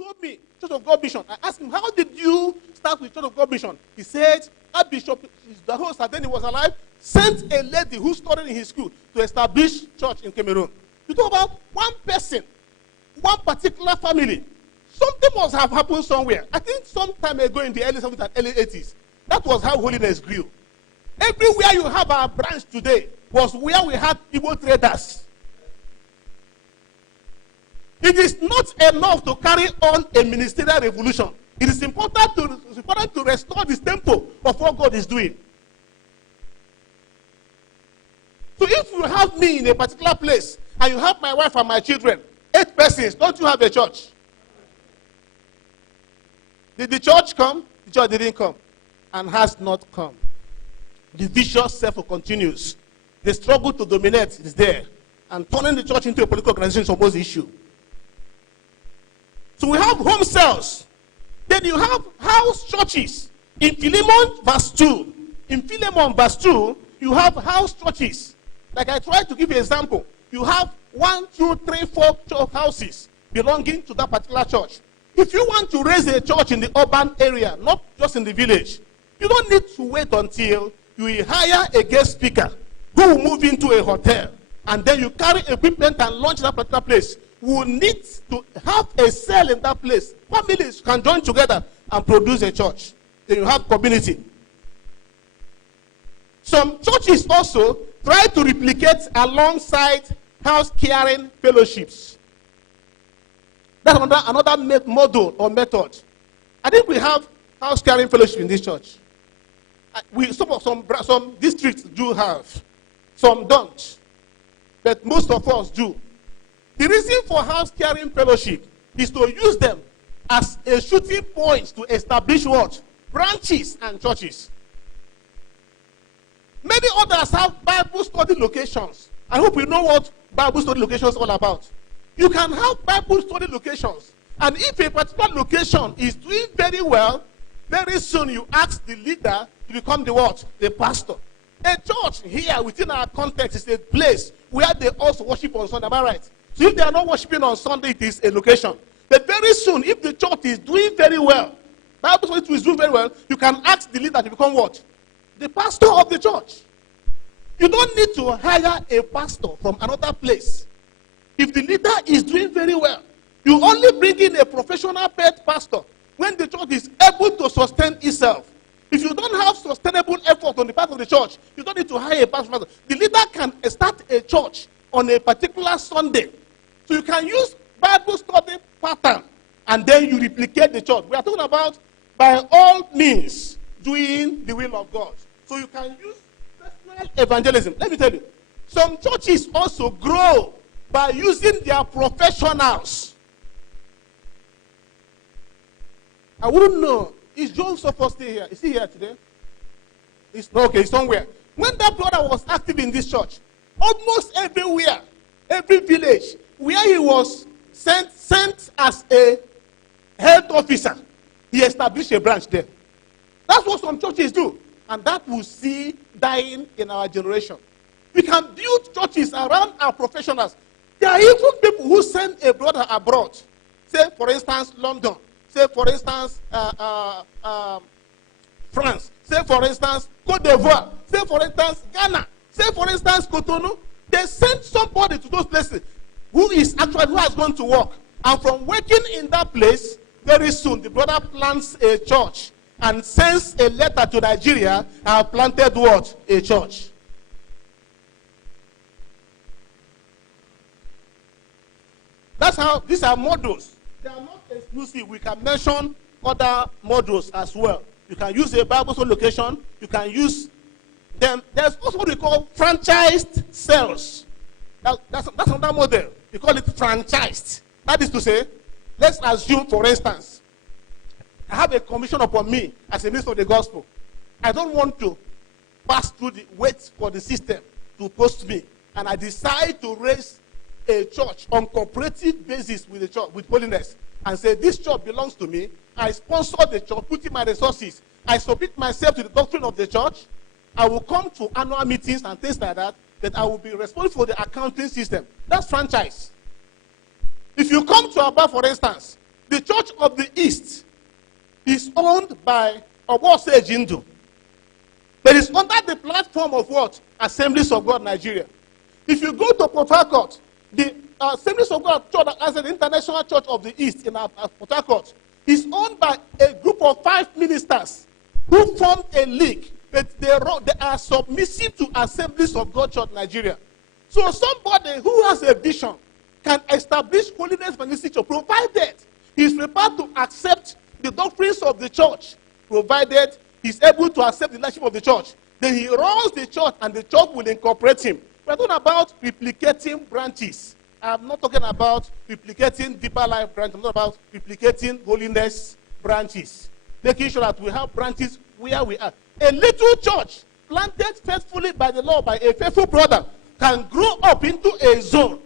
told me, Church of God Mission. I asked him, how did you start with Church of God Mission? He said, our bishop, the host, and then he was alive, sent a lady who studied in his school to establish church in Cameroon. You talk about one person, one particular family. Something must have happened somewhere. I think some time ago in the early 70s and early 80s, that was how Holiness grew. Everywhere you have our branch today was where we had Igbo traders. It is not enough to carry on a ministerial revolution. It is important to restore this tempo of what God is doing. So if you have me in a particular place, and you have my wife and my children, 8 persons, don't you have a church? Did the church come? The church didn't come and has not come. The vicious circle continues. The struggle to dominate is there. And turning the church into a political organization is almost the issue. So we have home cells. Then you have house churches. In Philemon verse 2, you have house churches. Like I tried to give you an example. You have 1, 2, 3, 4 church houses belonging to that particular church. If you want to raise a church in the urban area, not just in the village, you don't need to wait until you hire a guest speaker who will move into a hotel, and then you carry equipment and launch that particular place. We will need to have a cell in that place. Families can join together and produce a church. Then you have community. Some churches also try to replicate alongside house caring fellowships. That's another model or method. I think we have house caring fellowship in this church. Some districts do have, some don't, but most of us do. The reason for house caring fellowship is to use them as a shooting point to establish what? Branches and churches. Many others have Bible study locations. I hope you know what Bible study locations are all about. You can have Bible study locations, and if a particular location is doing very well, very soon you ask the leader to become the what? The pastor. A church here within our context is a place where they also worship on Sunday. Am I right? So if they are not worshiping on Sunday, it is a location. But very soon, if the church is doing very well, Bible study is doing very well, you can ask the leader to become what? The pastor of the church. You don't need to hire a pastor from another place. If the leader is doing very well, you only bring in a professional paid pastor when the church is able to sustain itself. If you don't have sustainable effort on the part of the church, you don't need to hire a pastor. The leader can start a church on a particular Sunday. So you can use Bible study pattern and then you replicate the church. We are talking about by all means doing the will of God. So you can use personal evangelism. Let me tell you, some churches also grow by using their professionals. I wouldn't know. Is John Sophos still here? Is he here today? Okay, he's somewhere. When that brother was active in this church, almost everywhere, every village, where he was sent as a health officer, he established a branch there. That's what some churches do. And that we'll see dying in our generation. We can build churches around our professionals. There are even people who send a brother abroad. Say, for instance, London. Say, for instance, France. Say, for instance, Cote d'Ivoire. Say, for instance, Ghana. Say, for instance, Cotonou. They send somebody to those places who has gone to work. And from working in that place, very soon, the brother plants a church and sends a letter to Nigeria and planted what? A church. That's how, these are models. They are not exclusive. We can mention other models as well. You can use a Bible study location. You can use them. There's also what we call franchised cells. That's another model. We call it franchised. That is to say, let's assume, for instance, I have a commission upon me as a minister of the gospel. I don't want to pass through the wait for the system to post me. And I decide to raise a church on cooperative basis with the church, with Holiness, and say, this church belongs to me. I sponsor the church, put in my resources. I submit myself to the doctrine of the church. I will come to annual meetings and things like that, that I will be responsible for the accounting system. That's franchise. If you come to Abba, for instance, The Church of the East is owned by Obose Jindu. But it's under the platform of what? Assemblies of God Nigeria. If you go to Port Harcourt, the Assemblies of God Church as an International Church of the East in Port Harcourt is owned by a group of 5 ministers who formed a league, but they are submissive to Assemblies of God Church Nigeria. So somebody who has a vision can establish Holiness Evangelistic Church, provided he is prepared to accept the doctrines of the church, provided he is able to accept the leadership of the church. Then he runs the church and the church will incorporate him. We're talking about replicating branches. I'm not talking about replicating deeper life branches. I'm talking about replicating holiness branches. Making sure that we have branches where we are. A little church planted faithfully by the Lord by a faithful brother can grow up into a zone.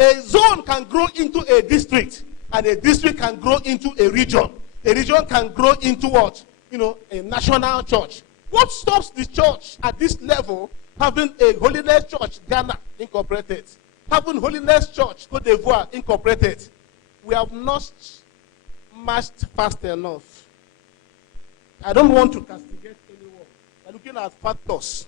A zone can grow into a district. And a district can grow into a region. A region can grow into what? A national church. What stops the church at this level having a Holiness Church Ghana incorporated, having Holiness Church Cote d'Ivoire incorporated? We have not marched fast enough. I don't want to castigate anyone. We're looking at factors.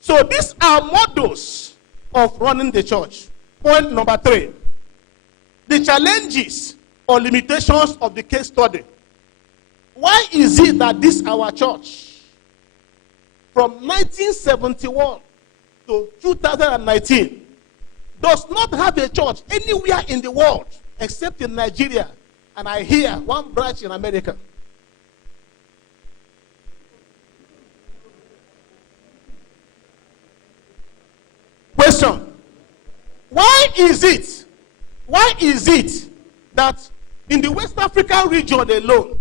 So these are models of running the church. Point number 3. The challenges or limitations of the case study. Why is it that this our church, from 1971 to 2019, does not have a church anywhere in the world except in Nigeria, and I hear one branch in America? Question. Why is it that in the West African region alone,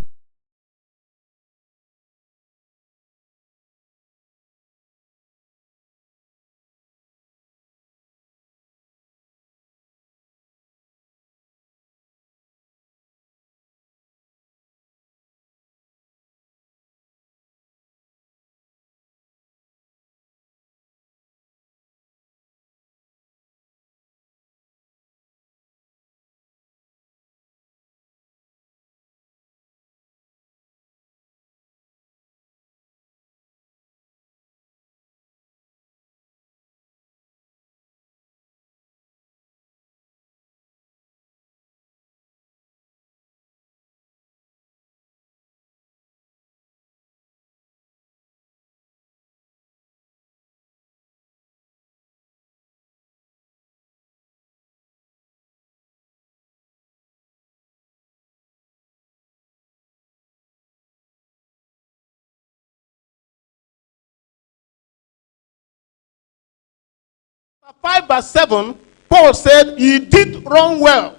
chapter 5 verse 7, Paul said, "You did wrong well.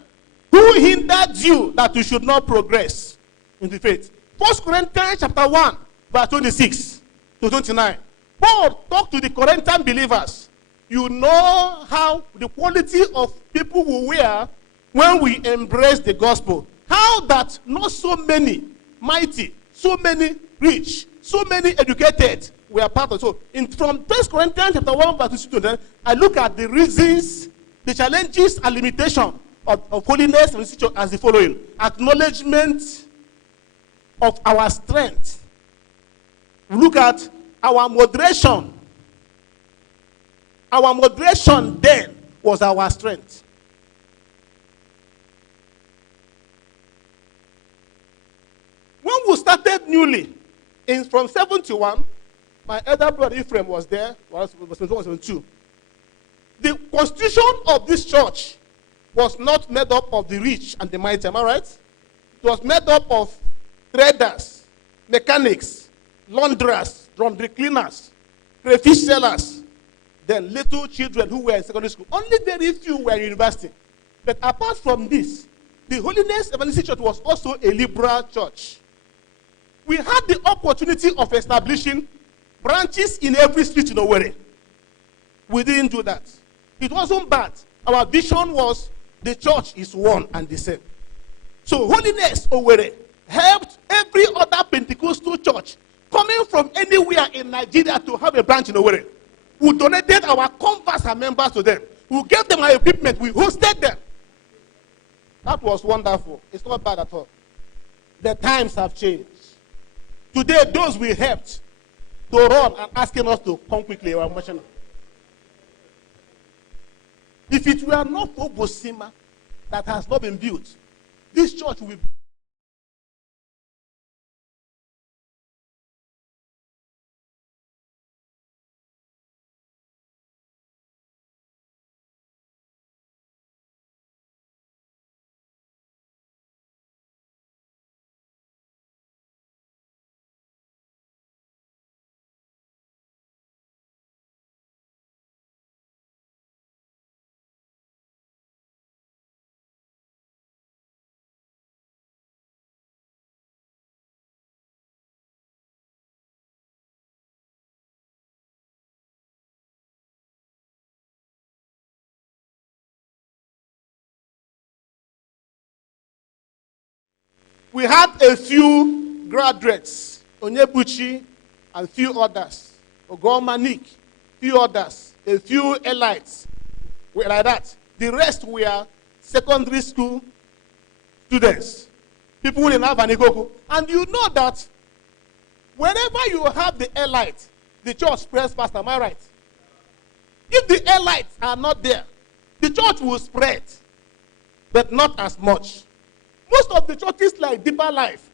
Who hindered you that you should not progress in the faith?" 1 Corinthians chapter 1 verse 26 to 29. Paul talked to the Corinthian believers. You know how the quality of people we were when we embrace the gospel. How that not so many mighty, so many rich, so many educated were part of it. So from 1 Corinthians chapter 1 verse 2 to 10, I look at the reasons, the challenges and limitations of holiness as the following. Acknowledgement of our strength. Look at our moderation. Our moderation then was our strength. When we started newly, from 71, my elder brother Ephraim was there, was 72. The constitution of this church was not made up of the rich and the mighty, am I right? It was made up of traders, mechanics, launderers, laundry cleaners, crayfish sellers, then little children who were in secondary school. Only very few were in university. But apart from this, the Holiness Evangelistic Church was also a liberal church. We had the opportunity of establishing branches in every street in Owerri. We didn't do that. It wasn't bad. Our vision was the church is one and the same. So Holiness Owerri helped every other Pentecostal church coming from anywhere in Nigeria to have a branch in Owerri. We donated our converts and members to them. We gave them our equipment. We hosted them. That was wonderful. It's not bad at all. The times have changed. Today, those we helped to run and asking us to come quickly were emotional. If it were not for Bosima that has not been built, this church will be. We had a few graduates, Onyebuchi and few others, Ogoma Nick, few others, a few elites, like that. The rest were secondary school students, people who didn't have an ego. And you know that whenever you have the elite, the church spreads fast, am I right? If the elites are not there, the church will spread, but not as much. Most of the churches like Deeper Life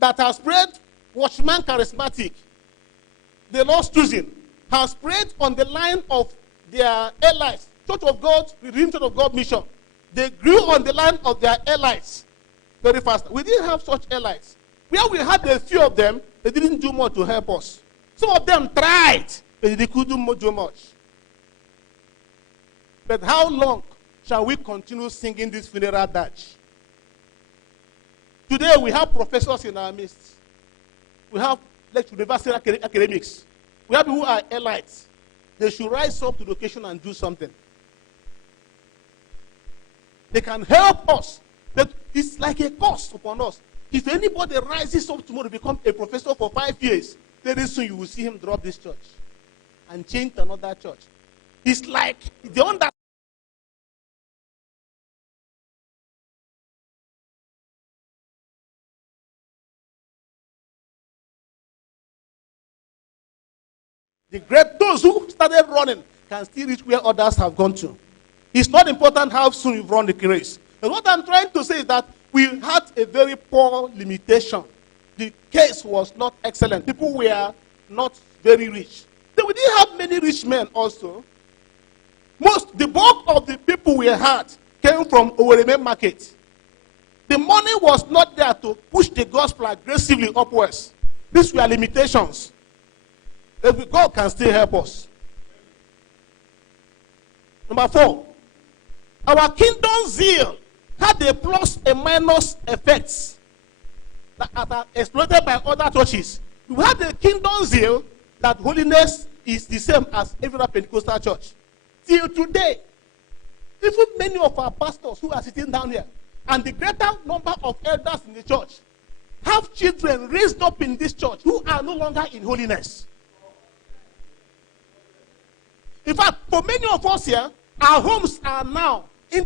that have spread, Watchman Charismatic, the Lord's Choosing, have spread on the line of their allies. Church of God, Redeemed Church of God Mission. They grew on the line of their allies very fast. We didn't have such allies. Where we had a few of them, they didn't do much to help us. Some of them tried, but they couldn't do much. But how long shall we continue singing this funeral dirge? Today we have professors in our midst. We have university academics. We have people who are elites. They should rise up to the occasion and do something. They can help us. But it's like a cost upon us. If anybody rises up tomorrow to become a professor for 5 years, very soon you will see him drop this church and change to another church. It's like the one that those who started running can still reach where others have gone to. It's not important how soon you've run the race. And what I'm trying to say is that we had a very poor limitation. The case was not excellent. People were not very rich. Then we didn't have many rich men also. The bulk of the people we had came from Owereme market. The money was not there to push the gospel aggressively upwards. These were limitations. If God can still help us. Number 4, our kingdom zeal had a plus and minus effects that are exploited by other churches. We have the kingdom zeal that holiness is the same as every other Pentecostal church. Till today, even many of our pastors who are sitting down here and the greater number of elders in the church have children raised up in this church who are no longer in holiness. In fact, for many of us here, our homes are now in